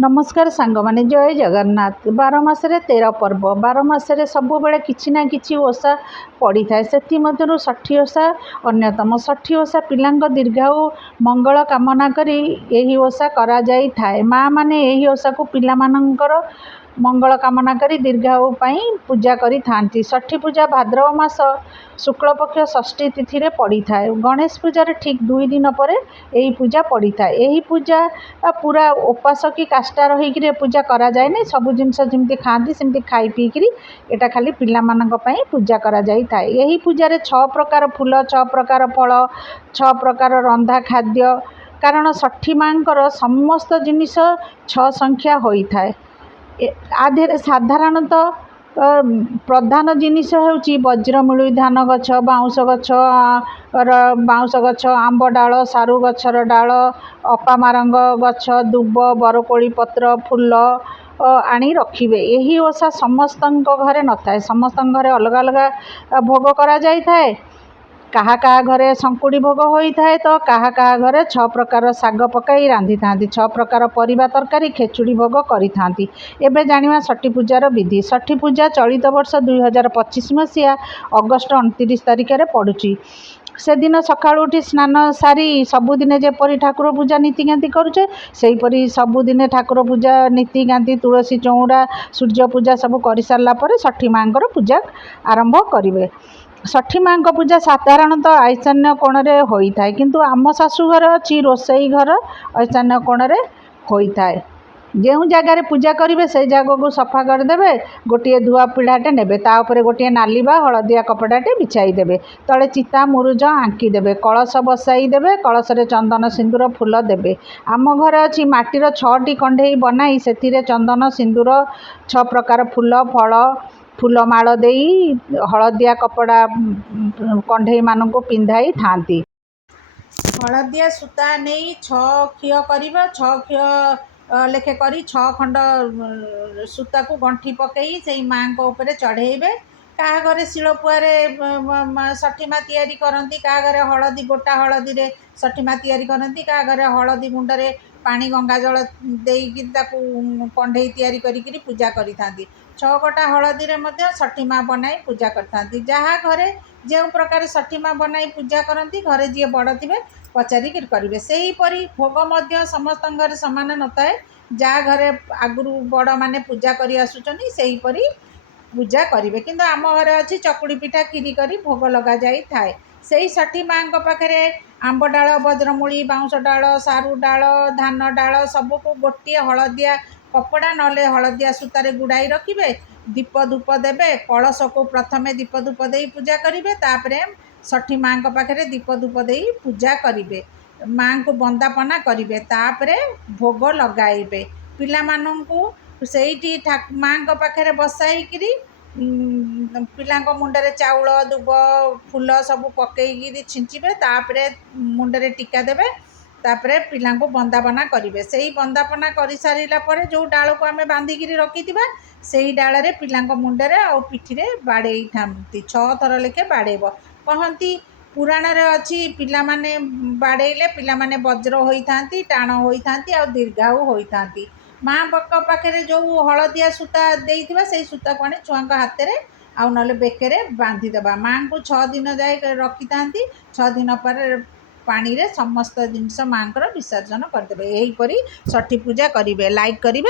नमस्कार सांग माने जय जगन्नाथ। 12 मासरे 13 पर्व, 12 मासरे सबुबले किछि ना किछि ओषा पड़ी थाए। सेथि मध्यरु षठी ओषा अन्यतम। षठी ओषा पिलांग दीर्घायु मंगल कामना करी एही ओषा करा जाई थाए। माँ माने एही ओषा को पिला मानंकर मंगल कामना करी दीर्घायु पाई पूजा करी थांती। षठी पूजा भाद्रव मास शुक्ल पक्ष षष्ठी तिथि रे पड़ी थाए। गणेश पूजार ठीक 2 दिन पर एही पूजा पड़ी थाए। एही पूजा पूरा उपास की काष्टा रही पूजा करा जाए नहीं। सब जिनस जमी खाती सेमती खाई पीकरी एटा खाली पिला मानक पई पूजा करा जाई थाए। एही पूजा 6 प्रकार फूल, 6 प्रकार फल, 6 प्रकार रंधा खाद्य, कारण षठी माँकर समस्त जिनिस 6 संख्या होई थाए। आधे साधारणतः प्रधान जिनिस होउची वज्रमूली, धान गछ, बाउंश गछ, बाउंश गछ, आंब डाल, सारू गछर डाल, अपामारंग गछ, दुब, बरकोली पत्र, फूल आनी रखिबे। यही ओषा समस्त घरे न थाए। समस्त घरे अलग अलग भोग करा जाई थाए। कहा कहा घरे संकुड़ी भोग होई थाए तो कहा कहा घरे 6 प्रकार साग पकाई रांधि थांती। 6 प्रकार परिबा तरकारी खेचुड़ी भोग करी थांती। एबे जानिबा षठी पूजार विधि। षठी पूजा चलित वर्ष 2025 मसीहा अगस्ट 29 तारिख रे पड़ुची। से दिन सकाळु उठी स्नान सारी सबुदिने जेपरी ठाकुर पूजा नीतिकांति करुचे सेहीपरी सबुदिने ठाकुर पूजा नीतिकांति, तुलसी चौड़ा, सूर्य पूजा सब कर सारा पर षठी माँकर पूजा आरंभ करेंगे। षठी माँ पूजा साधारणतः ऐशान्य कोण रे होई थाए, किंतु आम शाशुघर अच्छी रोसई घर ऐशान्य कोण रे होई थाए। जो जगार पूजा करेंगे से जगह को सफा करदे। गोटे धुआ पीढ़ाटे ने गोटे नाली बा हलदिया कपड़ाटे बिछाई देबे। तले चिता मुरुज आंकीदेवे। कलश बसाई देवे। कलश रे चंदन सिंदूर फूल देवे। आम घर अच्छी माटीर 6टी कंढे बनाई से चंदन सिंदूर 6 प्रकार फूल फल फूलमाल देई हलदिया कपड़ा कंढे मान पिंधाई थांती। हलदिया सूता नहीं 6 खिय कर 6 खिय लेखे करी 6 खंड सूता को गंठी पकई से माँ को ऊपर चढ़ेबे। क्या घरे शिलपुआरे षठी माँ तैयारी करती, क्या घरे हलदी गोटा हलदी रे षठी माँ तैयारी करती, क्या घरे हलदी गुंडरे पानी गंगा जल देकी कंढे तैयारी करी पूजा करी थांती। 6 गोटा हलदी रे मध्य षठी माँ बनाई पूजा करथांती। जहाँ घरे जो प्रकार षठी माँ बनाई पूजा करती घरे जी बड़ थे पचारिक करेंगे। से ही परी भोग मध्य समस्त घरे समान न थाए। जहाँ घरे आगुरी बड़ माने पूजा करी आसुचनी से ही परी पूजा करेंगे। किंतु आम घरे अच्छी चकुड़ी पिठा खीरी करी भोग लगा जाई थाए। से ही षठी माँ पाखे आंब डाल, वज्रमूली, बाउंश डाल, सारू डाल, धान डाल सबको गोटे हलदिया कपड़ा नले हलदिया सूतारे गुड़ाई रखिए। दीप धूप देवे। कलश को प्रथमे दीप धूप दे पूजा करेंगे। तापर षठी माँ पाखे दीप धूप दे पूजा करेंगे। माँ को बंदापना करेंगे। तापर भोग लगाइबे। पिला मानू से माँ पाखे बसाई पिला मुंडरे चाउल दुब फूल सब पकईकि छिंचबे। तापर मुंडरे टीका देवे। तापर पिला बंदापना करेंगे। से ही बंदापना कर सारा पर जो डाल को आम बांधिक रखी से ही डाल रे पिला मुंडरे आ पिठी रे बाड़े था 6 थर लेखे बाड़ेब। कहती पुराण रे अच्छी पिला माने बाड़ेले पिला माने वज्र होता टाण होता आ दीर्घायु होता। माँ पाखे जो हलदिया सूता देइथिबा से सूता को आनी छुआ हाथ में आउ ना बेकरे बांधिदेबा। माँ को 6 दिन जाए रखी था। 6 दिन पर पानी रे समस्त जिनस माँ विसर्जन करदे। यहीपरी षठी पूजा करेंगे। लाइक करेंगे।